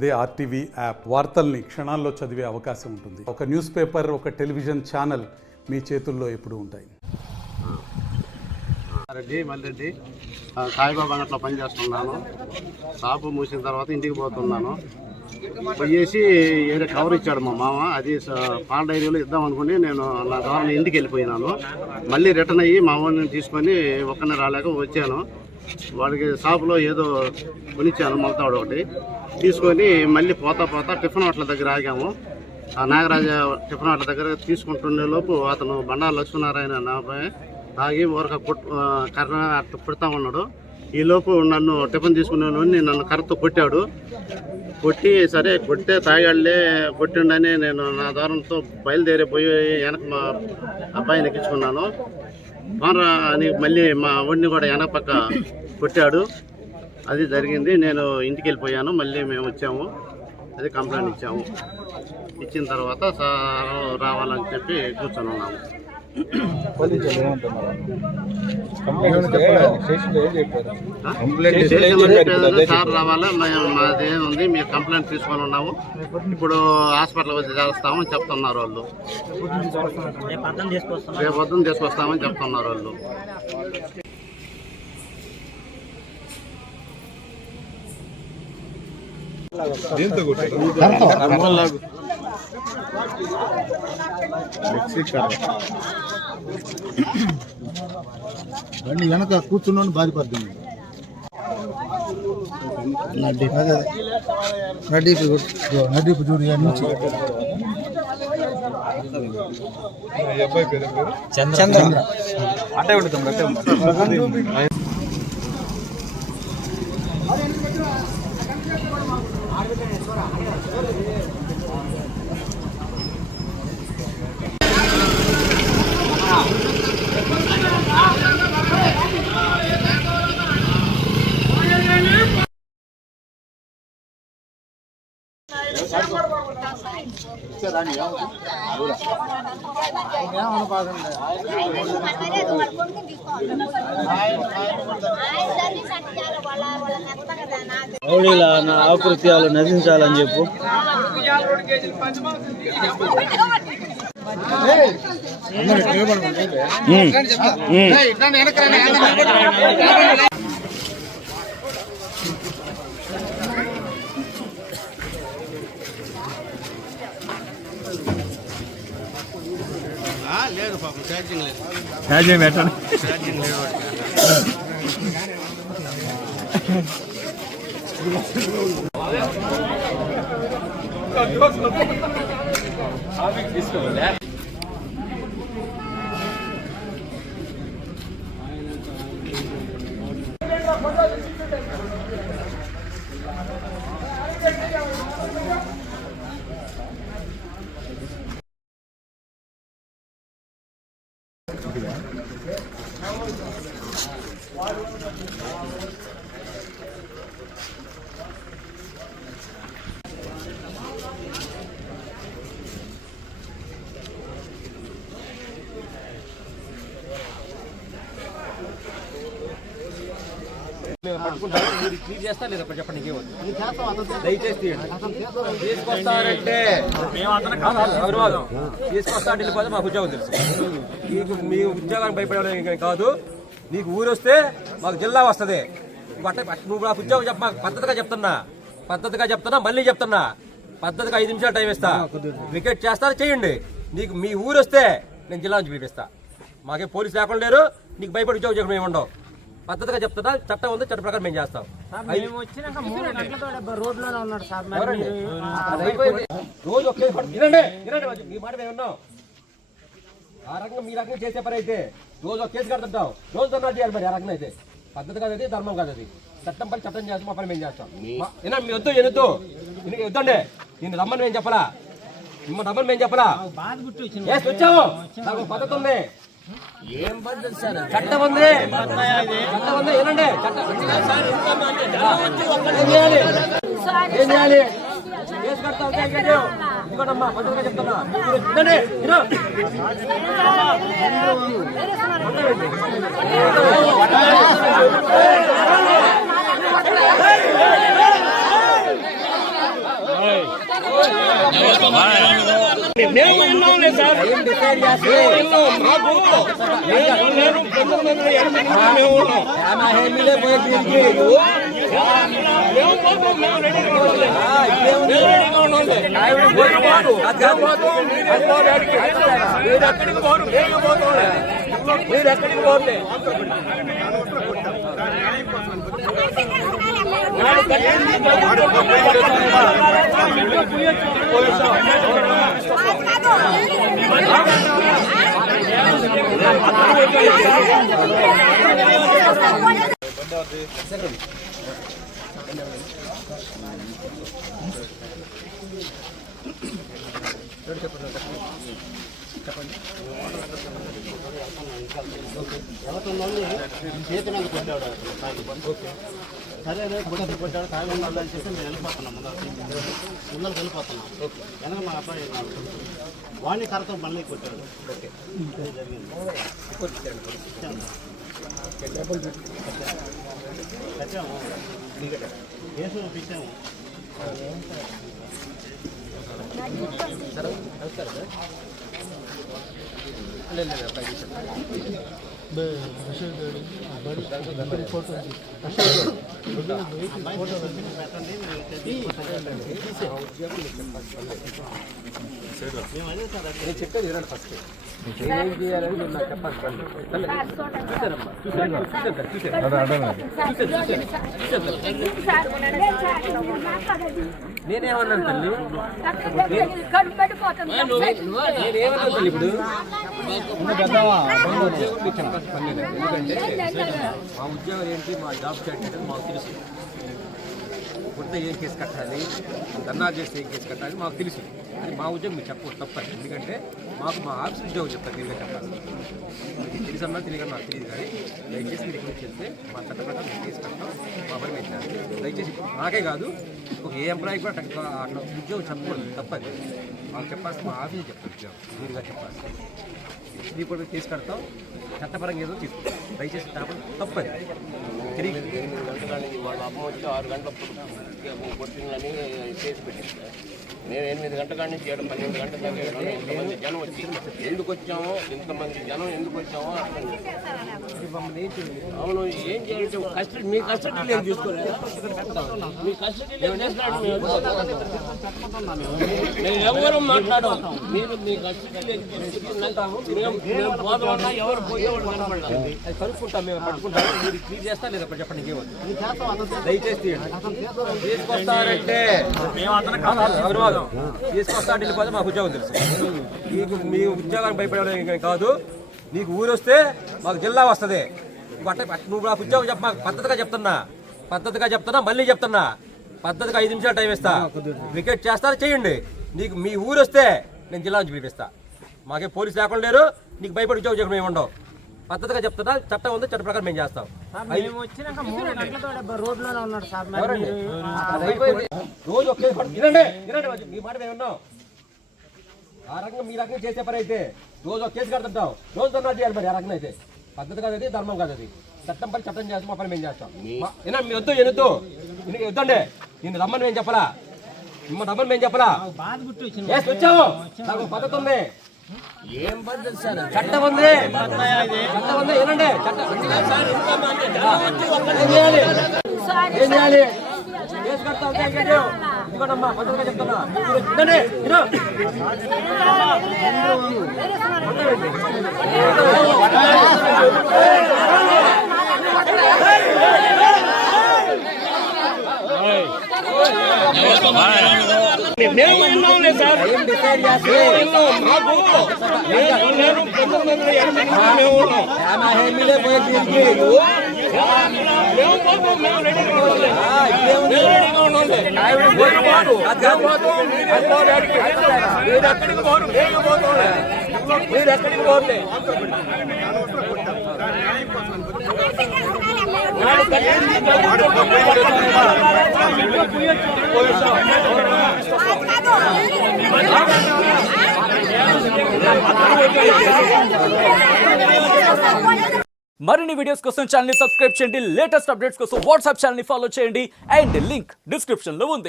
అదే RTV app వార్తల్ని క్షణాల్లో చదివే అవకాశం ఉంటుంది. ఒక న్యూస్ పేపర్, ఒక టెలివిజన్ ఛానల్ మీ చేతుల్లో ఎప్పుడూ ఉంటాయి. మల్రెడ్డి సాయిబాబా అంగట్లో పనిచేస్తున్నాను. షాపు మూసిన తర్వాత ఇంటికి పోతున్నాను. పోయేసి ఏదో కవర్ ఇచ్చాడు మా మామ, అది పాల డైరీలో ఇద్దాం అనుకుని నేను నా ద్వారా ఇంటికి వెళ్ళిపోయినాను. మళ్ళీ రిటర్న్ అయ్యి మా అమ్మని తీసుకొని ఒక్కనే రాలేక వచ్చాను. వాడికి షాపులో ఏదో కొనిచ్చాను, మొలతాడు ఒకటి తీసుకొని మళ్ళీ పోతా టిఫిన్ హోటల్ దగ్గర ఆగాము. ఆ నాగరాజ టిఫిన్ హోటల్ దగ్గర తీసుకుంటుండే లోపు అతను బండారు లక్ష్మీనారాయణ నాపై తాగి ఊరక కర్ర అట్లా పెడతా ఉన్నాడు. ఈ లోపు నన్ను టిఫిన్ తీసుకునే నన్ను కర్రతో కొట్టాడు. కొట్టి సరే కొట్టే తాగాళ్ళే కొట్టిండని నేను నా ద్వారంతో బయలుదేరిపోయి వెనక మా అబ్బాయిని ఎక్కించుకున్నాను. అని మళ్ళీ మా ఒడిని కూడా వెనక పక్క కొట్టాడు. అది జరిగింది. నేను ఇంటికి వెళ్ళిపోయాను. మళ్ళీ మేము వచ్చాము, అది కంప్లైంట్ ఇచ్చాము. ఇచ్చిన తర్వాత రావాలని చెప్పి కూర్చొని ఉన్నాము. సార్ రావాలా, మాది ఉంది, మీరు కంప్లైంట్ తీసుకొని ఉన్నాము, ఇప్పుడు హాస్పిటల్ వచ్చి చేస్తామని చెప్తున్నారు వాళ్ళు. రేపు పొద్దున్న తీసుకొస్తామని చెప్తున్నారు వాళ్ళు. బండి వెనక కూర్చున్నాను బాధపడుతుంది. నడీపు చూడు నుంచి చంద్ర అట్టే ఉంటుంది. రౌడీల నా ఆకృత్యాలు నశించాలని చెప్పు. లేదు పాపం, ఛార్జింగ్ లేదు. ఛార్జింగ్ పెట్టండి. ఛార్జింగ్ లేదు. చేస్తా లేదా చెప్పండి, దయచేసి తీసుకొస్తారంటే తీసుకొస్తా అంటే వెళ్ళిపోతే మాకు ఉద్యోగం తెలుసు. మీ ఉద్యోగానికి భయపడే కాదు. నీకు ఊరు వస్తే మాకు జిల్లా వస్తుంది. నువ్వు నాకు ఉద్యోగం చెప్ప, మాకు పద్ధతిగా చెప్తున్నా, మళ్ళీ చెప్తున్నా, పద్ధతిగా 5 నిమిషాలు టైం ఇస్తా. వికెట్ చేస్తా చేయండి. నీకు మీ ఊరు వస్తే నేను జిల్లా నుంచి పిలిపిస్తా. మాకే పోలీసు లేకుండా లేరు, నీకు భయపడి ఉద్యోగం చేయడం ఏమి ఉండవు. పద్ధతిగా చెప్తున్నా, చట్టం ఉంది, చట్ట ప్రకారం మేము చేస్తాం. రోజు ఒకే ఈ మాట మేము ఉన్నాం. ఆ రకంగా మీ రకంగా చేసే పని అయితే రోజు ఒక కేసు కడుతుంటాం, రోజు ధర్నాలు చేయాలి. మరి ఆ రకంగా అయితే పద్ధతి కాదు, అది ధర్మం కాదు. అది చట్టం పని చట్టం చేస్తాం, మా పని మేము చేస్తాం. మీ వద్దు వద్దండి. నిన్ను రమ్మని మేము చెప్పలా, మిమ్మల్ని రమ్మని మేము చెప్పలా. వచ్చాము, నాకు పద్ధతి ఉంది, ఏం పద్ధతి సార్, చట్టం ఉంది, ఏనండి ఏం చేయాలి? కేసు కడతాం, ఇదిగోనమ్మా పద్ధతిగా చెప్తున్నా. చేతి మీద కొట్టాడు. సరే కొట్టాడు తాగి ఉండాలని చెప్పి మేము వెళ్ళిపోతున్నాం. ముందర వెళ్ళిపోతున్నాం. వెనక మా అబ్బాయి వాణి కరతో మళ్ళీ కొట్టాడు. జరిగింది కట్టాము. కేసు పిచ్చాము. నేను చెప్పేది వినండి ఫస్ట్. నేనేం చేయాలని మీరు నాకు చెప్పాలి. నేనేమన్నాను తల్లి? నేనేమన్నాను తల్లి? ఇప్పుడు ఎందుకంటే మా ఉద్యోగం ఏంటి, మా జాబ్ స్టార్ట్ మాకు తెలుసు. కొత్త ఏం కేసు కట్టాలి, ధర్నా చేస్తే ఏం కేసు కట్టాలి మాకు తెలుసు. అది మా ఉద్యోగం మీరు చెప్పకూడదు, తప్పదు. ఎందుకంటే మాకు మా ఆఫీస్ ఉద్యోగం చెప్తారు, తిరిగి చెప్పాలి. మీకు తెలుసన్నా తిరిగి నాకు తెలియదు. కానీ దయచేసి మీరు ఇక్కడ చెప్తే మా చట్ట ప్రకారం మేము కేసు కట్టాం, మా పని మేము చేస్తాం. దయచేసి నాకే కాదు, ఒక ఏ ఎంప్లాయీ కూడా అట్లా ఉద్యోగం చెప్పకూడదు, తప్పదు. మాకు చెప్పాల్సి మా ఆఫీస్ చెప్తారు ఉద్యోగం, మీరుగా చెప్పాల్సి. ఇది కూడా కేసు కడతాం, చట్టపరంగా ఏదో తీసుకుంటాం. దయచేసి తప్పదు. తిరిగి 8 గంటల నుంచి వాళ్ళ అమ్మ వచ్చి 6 గంటల కొట్టిందని కేసు పెట్టింది. మేము 8 గంటల నుంచి 12 గంటల దాకా ఇంతమంది జనం వచ్చి ఎందుకు వచ్చామో, ఇంతమంది జనం ఎందుకు వచ్చామో అర్థం అవును. ఏం చేయాలంటే కస్టడీ, మీ కస్టడీ నేను చూసుకోలేదు. మీ కస్టడీ నేను ఎవరు మాట్లాడాం, మీరు మీ కస్టడీ మేము పోదామన్నా ఎవరు పోయేవాడు కనపడాలి. అది కనుక్కుంటాం, మేము పట్టుకుంటాం. మీరు క్లియర్ చేస్తా లేదా చెప్పండి. దయచేసి తీసుకొస్తారంటే తీసుకొస్తా వెళ్ళిపోతే మాకు ఉద్యోగం తెలుసు. మీకు మీ ఉద్యోగానికి భయపడే కాదు. నీకు ఊరు వస్తే మాకు జిల్లా వస్తుంది. నువ్వు నాకు ఉద్యోగం చెప్ప, మాకు పద్ధతిగా చెప్తున్నా, మళ్ళీ చెప్తున్నా. పద్ధతిగా 5 నిమిషాలు టైం ఇస్తా. వికెట్ చేస్తారా చేయండి. నీకు మీ ఊరు వస్తే నేను జిల్లా నుంచి పిలిపిస్తా. మాకే పోలీసు లేకుండా లేరు, నీకు భయపడి ఉద్యోగం మేము ఉండవు. పద్ధతిగా చెప్తున్నా, చట్టం ఉంది, చట్ట ప్రకారం మేము చేస్తాం. రోజు ఒకే మీ మాట మేము ఉన్నాం. ఆ రకంగా మీ రకంగా చేసే పని అయితే రోజు ఒక కేసు కడుతుంటాం, రోజు ధర్నా చేయాలి. మరి ఆ రకంగా అయితే పద్ధతి కాదు, అది ధర్మం కాదు. అది చట్టం పని చట్టం చేస్తాం, మా పని మేము చేస్తాం. మీ వద్దండి, నేను రమ్మని మేము చెప్పాలా, మిమ్మల్ని రమ్మని మేము చెప్పాలా. వచ్చాము, నాకు పద్ధతి ఉంది, ఏం పద్ధతి సార్? చట్టం ఉంది, ఏనండి ఏం చేయాలి? కేసు కడతాం, ఇదిగోనమ్మా పద్ధతిగా చెప్తున్నా. మరిన్ని వీడియోస్ కోసం ఛానల్ ని సబ్స్క్రైబ్ చేయండి. లేటెస్ట్ అప్డేట్స్ కోసం వాట్సాప్ ఛానల్ ని ఫాలో చేయండి. అండ్ లింక్ డిస్క్రిప్షన్ లో ఉంది.